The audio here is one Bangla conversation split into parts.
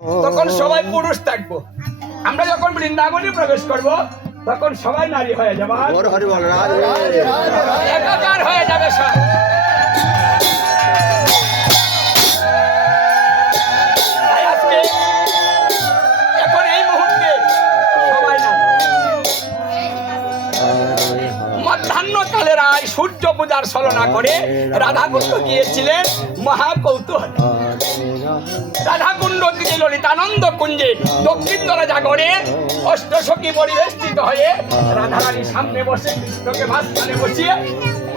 তখন সবাই পুরুষ থাকব। আমরা যখন বৃন্দাবনে প্রবেশ করব তখন সবাই নারী হয়ে যাব। একাকার হয়ে যাবে সব। তাই সূর্য পূজার ছলনা করে রাধাকুণ্ড গিয়েছিলেন মহাকৌতূহল। রাধাকুণ্ড থেকে ললিতানন্দ কুঞ্জে দক্ষিণ দরজা করে অষ্টসখী পরিবেষ্টিত হয়ে রাধারানীর সামনে বসে কৃষ্ণকে মাঝখানে বসিয়ে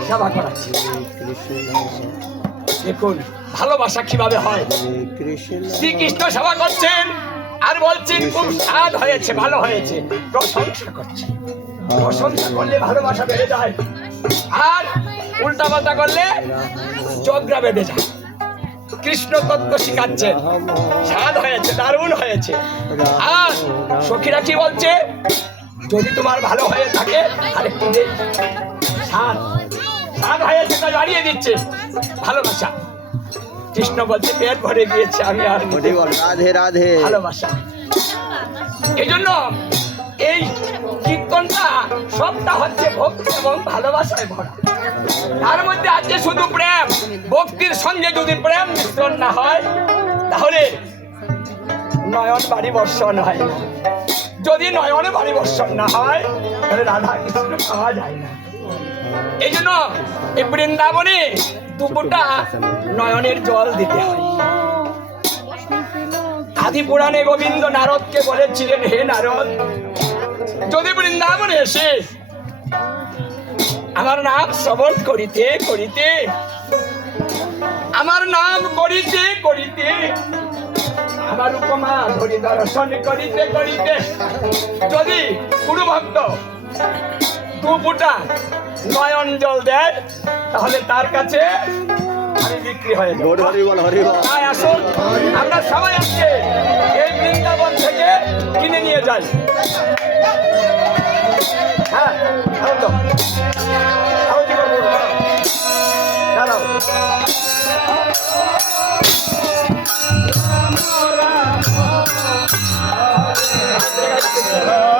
সেবা করাচ্ছে দেখুন, ভালোবাসা কীভাবে হয়? শ্রীকৃষ্ণ সেবা করছেন আর বলছেন, খুব স্বাদ হয়েছে, ভালো হয়েছে। প্রশংসা করছে। প্রশংসা করলে ভালোবাসা বেড়ে যায়। আর উল্টা পাল্টা করলে চগ্রা বেঁধে যায়। কৃষ্ণ তত্ত্ব শিখাচ্ছেন স্বাদ হয়েছে দারুণ হয়েছে। আর সখীরা কি বলছে যদি তোমার ভালো হয়ে থাকে আরেকটু স্বাদ স্বাদ হয়েছে তাই বাড়িয়ে দিচ্ছে। ভালোবাসা। কৃষ্ণ বলছে পেট ভরে গিয়েছে আমি আর রাধে রাধে। ভালোবাসা। এই জন্য সবটা হচ্ছে ভক্তি এবং ভালোবাসায় ভরা। তার মধ্যে আছে শুধু প্রেম। ভক্তির সঙ্গে যদি প্রেম মিশ্রণ না হয়, তাহলে নয়ন বাড়ি বর্ষণ হয় যদি নয়নে বাড়ি বর্ষণ না হয়, তাহলে রাধা কৃষ্ণ পাওয়া যায় না। এই জন্য এই বৃন্দাবনে দুপুরটা নয়নের জল দিতে হয়। আদি পুরাণে গোবিন্দ নারদকে বলেছিলেন, হে নারদ, যদি বৃন্দাবনে এসে আমার নাম শ্রবণ করিতে করিতে। আমার নাম করিতে করিতে। আমার উপমা ধরি দর্শন করিতে করিতে। যদি গুরু ভক্ত দু ফুটা নয়ন জল দেয় তাহলে তার কাছে আমি বিক্রি হয়ে তাই আসুন আমরা সবাই আজকে এই বৃন্দাবন থেকে কিনে নিয়ে যাই। Thank you.